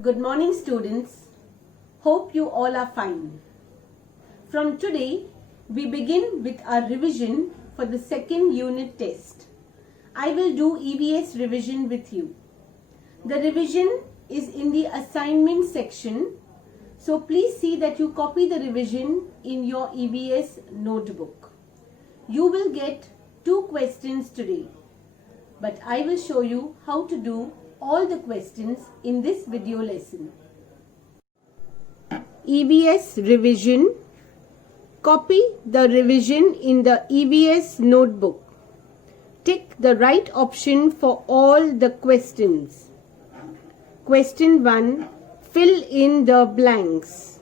Good morning, students. Hope you all are fine. From today, we begin with our revision for the second unit test. I will do EVS revision with you. The revision is in the assignment section, so please see that you copy the revision in your EVS notebook. You will get 2 questions today, but I will show you how to do all the questions in this video lesson. EVS revision. Copy the revision in the EVS notebook. Tick the right option for all the questions. Question 1. Fill in the blanks.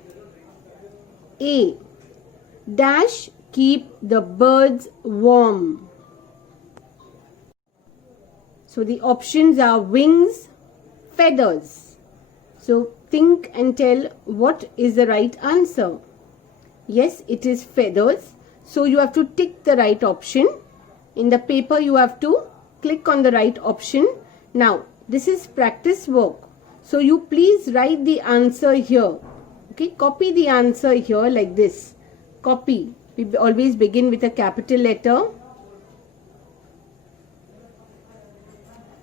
A. Dash keep the birds warm. So the options are wings, feathers. So think and tell what is the right answer. Yes, it is feathers. So you have to tick the right option. In the paper you have to click on the right option. Now this is practice work. So you please write the answer here. Okay, copy the answer here like this. Copy. We always begin with a capital letter.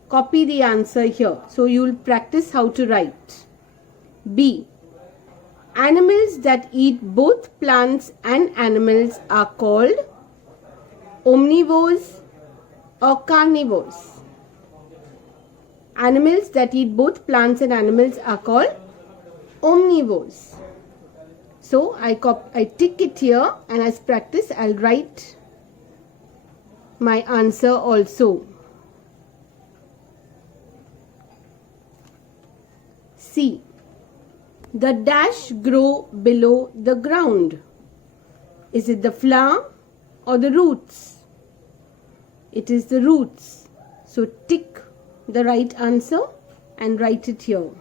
Copy the answer here. So you will practice how to write. B. Animals that eat both plants and animals are called omnivores or carnivores. Animals that eat both plants and animals are called omnivores. So I tick it here, and as practice I'll write my answer also. C. The dash grow below the ground. Is it the flower or the roots? It is the roots. So tick the right answer and write it here.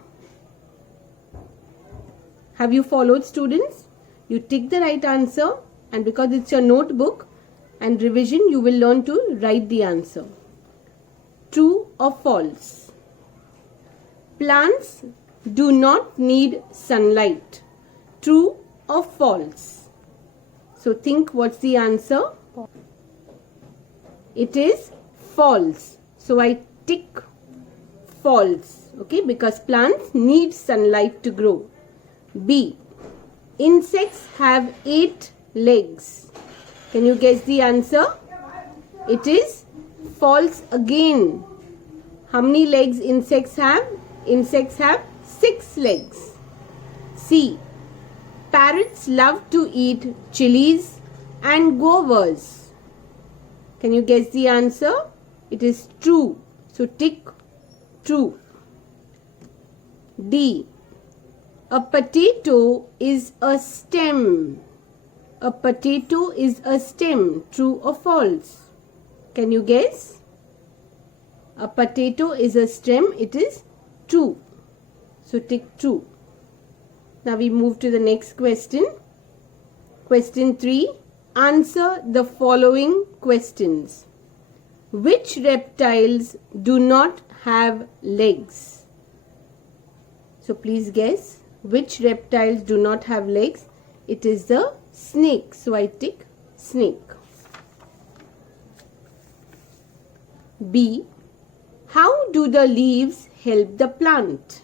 Have you followed, students? You tick the right answer, and because it's your notebook and revision, you will learn to write the answer. True or false? Plants do not need sunlight. True or false? So think what's the answer? It is false. So I tick false. Okay, because plants need sunlight to grow. B. Insects have 8 legs. Can you guess the answer? It is false again. How many legs insects have? Insects have 6 legs. C. Parrots love to eat chilies and guavas. Can you guess the answer? It is true. So tick true. D. A potato is a stem. A potato is a stem. True or false? Can you guess? A potato is a stem. It is true. So tick true. Now we move to the next question. Question 3. Answer the following questions. Which reptiles do not have legs? So please guess. Which reptiles do not have legs? It is the snake. So I tick snake. B. How do the leaves help the plant?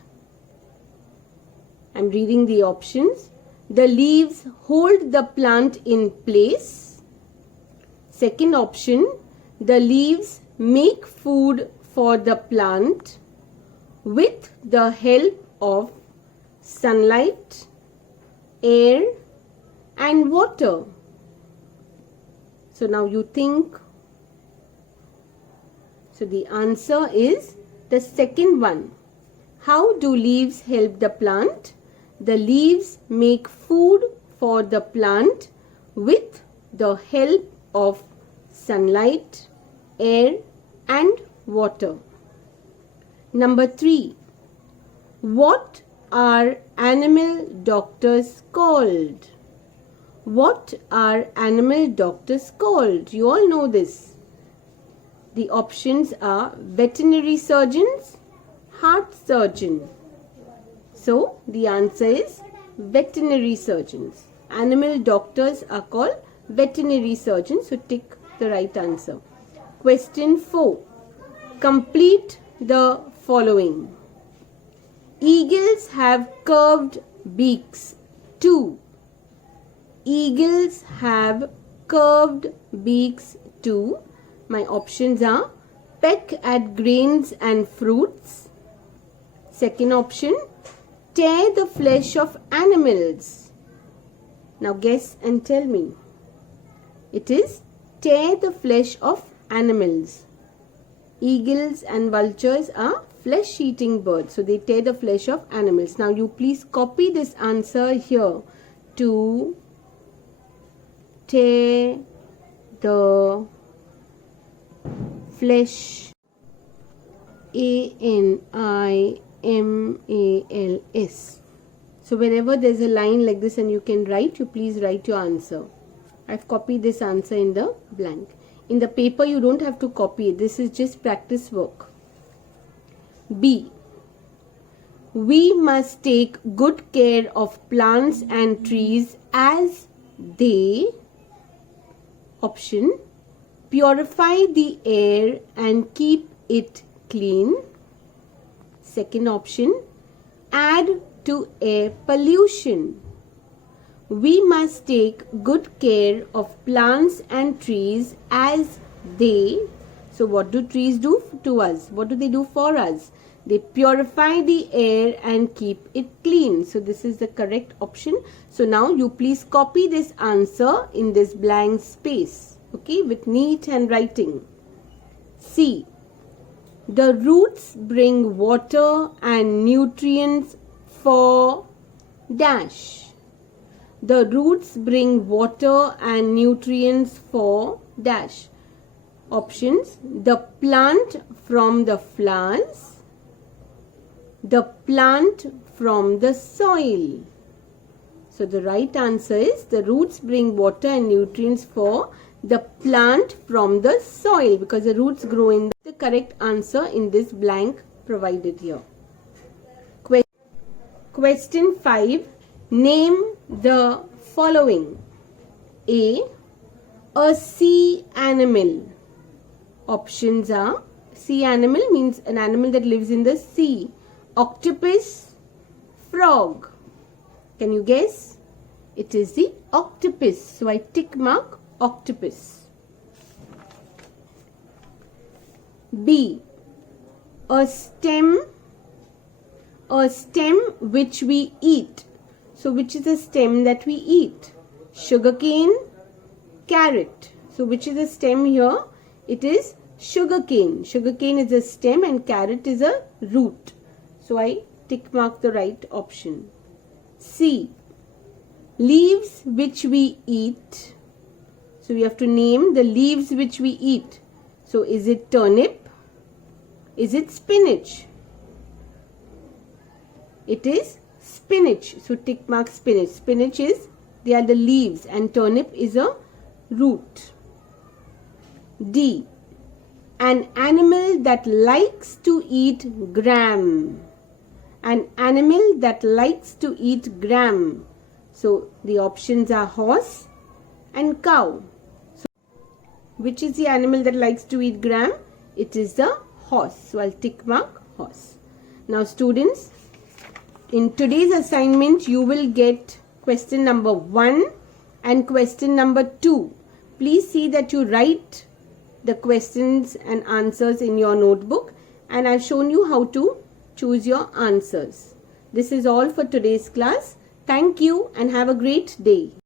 I'm reading the options. The leaves hold the plant in place. Second option. The leaves make food for the plant with the help of sunlight, air and water. So now you think. So the answer is the second one. How do leaves help the plant? The leaves make food for the plant with the help of sunlight, air and water. Number 3. What are animal doctors called? What are animal doctors called? You all know this. The options are veterinary surgeons, heart surgeon. So the answer is veterinary surgeons. Animal doctors are called veterinary surgeons. So tick the right answer. Question 4. Complete the following. Eagles have curved beaks too. Eagles have curved beaks too. My options are peck at grains and fruits. Second option, tear the flesh of animals. Now guess and tell me. It is tear the flesh of animals. Eagles and vultures are flesh-eating birds. So they tear the flesh of animals. Now you please copy this answer here. To tear the flesh. ANIMALS. So whenever there's a line like this and you can write, you please write your answer. I've copied this answer in the blank. In the paper you don't have to copy it. This is just practice work. B. We must take good care of plants and trees as they, option, purify the air and keep it clean. Second option, add to air pollution. We must take good care of plants and trees as they. So what do trees do to us? What do they do for us? They purify the air and keep it clean. So this is the correct option. So now you please copy this answer in this blank space. Okay, with neat handwriting. C. The roots bring water and nutrients for dash. The roots bring water and nutrients for dash. Options, the plant from the flowers, the plant from the soil. So the right answer is the roots bring water and nutrients for the plant from the soil, because the roots grow in the correct answer in this blank provided here. Question 5. Name the following. A sea animal. Options are, sea animal means an animal that lives in the sea. Octopus, frog. Can you guess? It is the octopus. So I tick mark octopus. B. A stem which we eat. So which is the stem that we eat? Sugarcane, carrot. So which is the stem here? It is sugarcane. Sugarcane is a stem and carrot is a root. So I tick mark the right option. C. Leaves which we eat. So we have to name the leaves which we eat. So is it turnip? Is it spinach? It is spinach. So tick mark spinach. Spinach is, they are the leaves and turnip is a root. D. An animal that likes to eat gram. An animal that likes to eat gram. So the options are horse and cow. So which is the animal that likes to eat gram? It is the horse. So I'll tick mark horse. Now students, in today's assignment you will get question number 1 and question number 2. Please see that you write the questions and answers in your notebook, and I've shown you how to choose your answers. This is all for today's class. Thank you and have a great day.